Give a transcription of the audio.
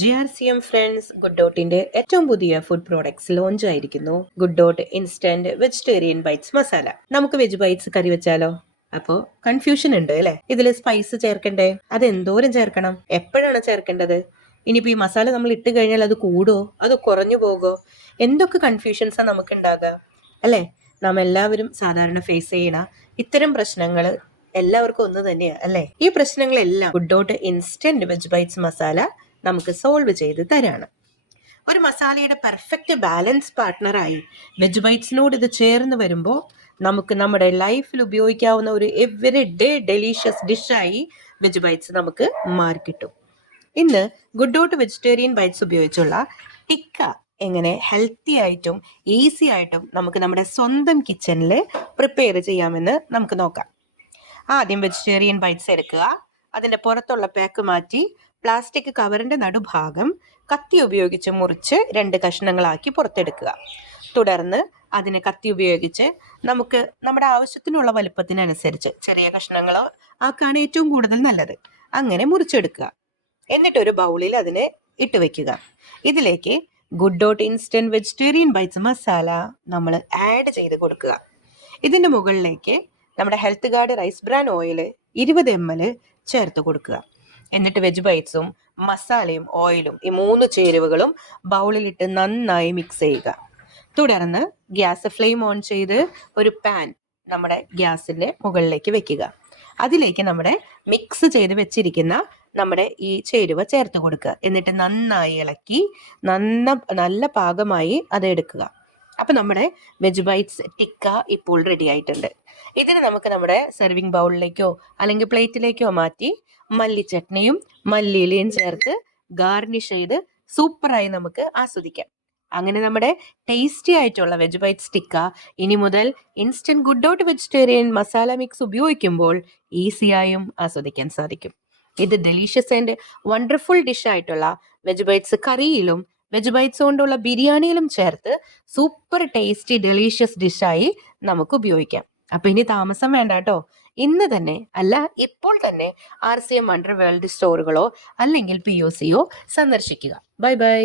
G R C M friends good ഡോട്ടിന്റെ ഏറ്റവും പുതിയ food products launch ആയിരിക്കുന്നു. Good Dot instant vegetarian bites masala നമുക്ക് veg bytes കറി വെച്ചാലോ? അപ്പോ കൺഫ്യൂഷൻ ഉണ്ട് അല്ലെ? ഇതിൽ സ്പൈസ് ചേർക്കണ്ടേ? അത് എന്തോരം ചേർക്കണം? എപ്പോഴാണ് ചേർക്കേണ്ടത്? ഇനിയിപ്പോ ഈ മസാല നമ്മൾ ഇട്ട് കഴിഞ്ഞാൽ അത് കൂടുമോ അത് കുറഞ്ഞു പോകോ എന്തൊക്കെ കൺഫ്യൂഷൻസാണ് നമുക്ക് ഉണ്ടാകുക അല്ലേ? നാം എല്ലാവരും സാധാരണ ഫേസ് ചെയ്യണ ഇത്തരം പ്രശ്നങ്ങൾ എല്ലാവർക്കും ഒന്ന് തന്നെയാണ് അല്ലേ? ഈ പ്രശ്നങ്ങളെല്ലാം Good Dot instant veg bites masala നമുക്ക് സോൾവ് ചെയ്ത് തരാണ്. ഒരു മസാലയുടെ പെർഫെക്റ്റ് ബാലൻസ് പാർട്ട്ണറായി വെജ് ബൈറ്റ്സിനോട് ഇത് ചേർന്ന് വരുമ്പോൾ നമുക്ക് നമ്മുടെ ലൈഫിൽ ഉപയോഗിക്കാവുന്ന ഒരു എവറി ഡേ ഡെലീഷ്യസ് ഡിഷായി വെജ് ബൈറ്റ്സ് നമുക്ക് മാറി കിട്ടും. ഇന്ന് ഗുഡ് ഡോട്ട് വെജിറ്റേറിയൻ ബൈറ്റ്സ് ഉപയോഗിച്ചുള്ള ടിക്ക എങ്ങനെ ഹെൽത്തി ആയിട്ടും ഈസി ആയിട്ടും നമുക്ക് നമ്മുടെ സ്വന്തം കിച്ചണിൽ പ്രിപ്പയർ ചെയ്യാമെന്ന് നമുക്ക് നോക്കാം. ആദ്യം വെജിറ്റേറിയൻ ബൈറ്റ്സ് എടുക്കുക. അതിന്റെ പുറത്തുള്ള പാക്ക് മാറ്റി പ്ലാസ്റ്റിക് കവറിന്റെ നടുഭാഗം കത്തി ഉപയോഗിച്ച് മുറിച്ച് രണ്ട് കഷ്ണങ്ങളാക്കി പുറത്തെടുക്കുക. തുടർന്ന് അതിനെ കത്തി ഉപയോഗിച്ച് നമുക്ക് നമ്മുടെ ആവശ്യത്തിനുള്ള വലുപ്പത്തിനനുസരിച്ച് ചെറിയ കഷ്ണങ്ങളോ ആക്കാണ് ഏറ്റവും കൂടുതൽ നല്ലത്. അങ്ങനെ മുറിച്ചെടുക്കുക. എന്നിട്ടൊരു ബൗളിൽ അതിനെ ഇട്ട് വെക്കുക. ഇതിലേക്ക് Good Dot instant vegetarian bites masala നമ്മൾ ആഡ് ചെയ്ത് കൊടുക്കുക. ഇതിന്റെ മുകളിലേക്ക് നമ്മുടെ Health Guard rice bran oil ഇരുപത് എം എൽ ചേർത്ത് കൊടുക്കുക. എന്നിട്ട് വെജ് ബൈറ്റ്സും മസാലയും ഓയിലും ഈ മൂന്ന് ചേരുവകളും ബൗളിലിട്ട് നന്നായി മിക്സ് ചെയ്യുക. തുടർന്ന് ഗ്യാസ് ഫ്ലെയിം ഓൺ ചെയ്ത് ഒരു പാൻ നമ്മുടെ ഗ്യാസിന്റെ മുകളിലേക്ക് വെക്കുക. അതിലേക്ക് നമ്മുടെ മിക്സ് ചെയ്ത് വെച്ചിരിക്കുന്ന നമ്മുടെ ഈ ചേരുവ ചേർത്ത് കൊടുക്കുക. എന്നിട്ട് നന്നായി ഇളക്കി നന്ന നല്ല പാകമായി അത് എടുക്കുക. അപ്പം നമ്മുടെ വെജ് ബൈറ്റ്സ് ടിക്ക ഇപ്പോൾ റെഡി ആയിട്ടുണ്ട്. ഇതിന് നമുക്ക് നമ്മുടെ സെർവിങ് ബൗളിലേക്കോ അല്ലെങ്കിൽ പ്ലേറ്റിലേക്കോ മാറ്റി മല്ലി ചട്നിയും മല്ലിയിലയും ചേർത്ത് ഗാർണിഷ് ചെയ്ത് സൂപ്പറായി നമുക്ക് ആസ്വദിക്കാം. അങ്ങനെ നമ്മുടെ ടേസ്റ്റി ആയിട്ടുള്ള വെജ് ബൈറ്റ് സ്റ്റിക്ക ഇനി മുതൽ instant Good Dot vegetarian masala mix ഉപയോഗിക്കുമ്പോൾ ഈസിയായും ആസ്വദിക്കാൻ സാധിക്കും. ഇത് ഡെലീഷ്യസ് ആൻഡ് വണ്ടർഫുൾ ഡിഷ് ആയിട്ടുള്ള വെജ് ബൈറ്റ്സ് കറിയിലും വെജ് ബൈറ്റ്സ് കൊണ്ടുള്ള ബിരിയാണിയിലും ചേർത്ത് സൂപ്പർ ടേസ്റ്റി ഡെലീഷ്യസ് ഡിഷായി നമുക്ക് ഉപയോഗിക്കാം. അപ്പൊ ഇനി താമസം വേണ്ട കേട്ടോ. ഇന്ന് തന്നെ അല്ല ഇപ്പോൾ തന്നെ R C M wonder world സ്റ്റോറുകളോ അല്ലെങ്കിൽ പി ഒ സിയോ സന്ദർശിക്കുക. Bye bye